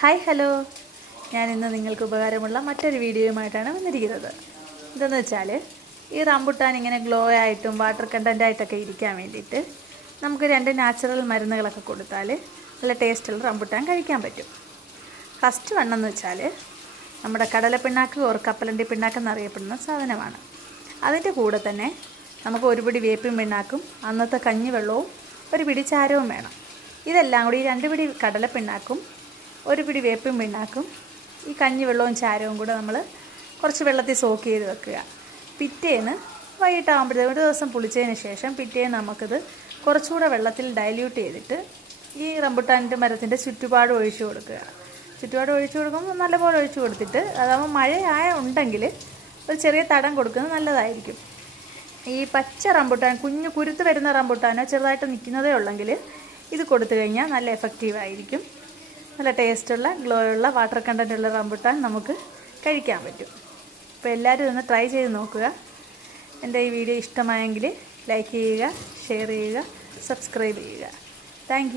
Hi hello, ഞാനിന്ന് നിങ്ങൾക്ക് ഉപകാരമുള്ള മറ്റൊരു വീഡിയോയുമായിട്ടാണ് വന്നിരിക്കുന്നത്. എന്തെന്ന് വെച്ചാൽ ഈ റംബുട്ടാൻ ഇങ്ങനെ ഗ്ലോ ആയിട്ടും വാട്ടർ കണ്ടൻ്റായിട്ടൊക്കെ ഇരിക്കാൻ വേണ്ടിയിട്ട് നമുക്ക് 2 നാച്ചുറൽ മരുന്നുകളൊക്കെ കൊടുത്താൽ നല്ല ടേസ്റ്റുള്ള റംബുട്ടാൻ കഴിക്കാൻ പറ്റും. ഫസ്റ്റ് വണ്ണെന്ന് വെച്ചാൽ നമ്മുടെ കടലപ്പിണ്ണാക്ക് ഓർ കപ്പലണ്ടി പിണ്ണാക്ക് എന്നറിയപ്പെടുന്ന സാധനമാണ്. അതിൻ്റെ കൂടെ തന്നെ നമുക്ക് ഒരു പിടി വേപ്പിൻ പിണ്ണാക്കും അന്നത്തെ കഞ്ഞിവെള്ളവും ഒരു പിടി ചാരവും വേണം. ഇതെല്ലാം കൂടി 2 പിടി കടലപ്പിണ്ണാക്കും ഒരു പിടി വേപ്പിൻ പിണ്ണാക്കും ഈ കഞ്ഞിവെള്ളവും ചാരവും കൂടെ നമ്മൾ കുറച്ച് വെള്ളത്തിൽ സോക്ക് ചെയ്ത് വെക്കുക. പിറ്റേന്ന് വൈകിട്ടാകുമ്പോഴത്തേക്കും ഒരു ദിവസം പുളിച്ചതിന് ശേഷം പിറ്റേന്ന് നമുക്കിത് കുറച്ചുകൂടെ വെള്ളത്തിൽ ഡൈല്യൂട്ട് ചെയ്തിട്ട് ഈ റംബുട്ടാൻ്റെ മരത്തിൻ്റെ ചുറ്റുപാട് ഒഴിച്ചു കൊടുക്കുക. ചുറ്റുപാട് ഒഴിച്ചു കൊടുക്കുമ്പോൾ നല്ലപോലെ ഒഴിച്ചു കൊടുത്തിട്ട് അതാകുമ്പോൾ മഴയായ ഉണ്ടെങ്കിൽ ഒരു ചെറിയ തടം കൊടുക്കുന്നത് നല്ലതായിരിക്കും. ഈ പച്ച റംബുട്ടാൻ കുഞ്ഞു കുരുത്ത് വരുന്ന റംബുട്ടാനോ ചെറുതായിട്ട് നിൽക്കുന്നതേ ഉള്ളെങ്കിൽ ഇത് കൊടുത്തു കഴിഞ്ഞാൽ നല്ല എഫക്റ്റീവായിരിക്കും. നല്ല ടേസ്റ്റുള്ള ഗ്ലോയുള്ള വാട്ടർ കണ്ടൻറ്റുള്ള റംബുട്ടാൻ നമുക്ക് കഴിക്കാൻ പറ്റും. അപ്പോൾ എല്ലാവരും ഇതൊന്ന് ട്രൈ ചെയ്ത് നോക്കുക. എൻ്റെ ഈ വീഡിയോ ഇഷ്ടമായെങ്കിൽ ലൈക്ക് ചെയ്യുക, ഷെയർ ചെയ്യുക, സബ്സ്ക്രൈബ് ചെയ്യുക. താങ്ക്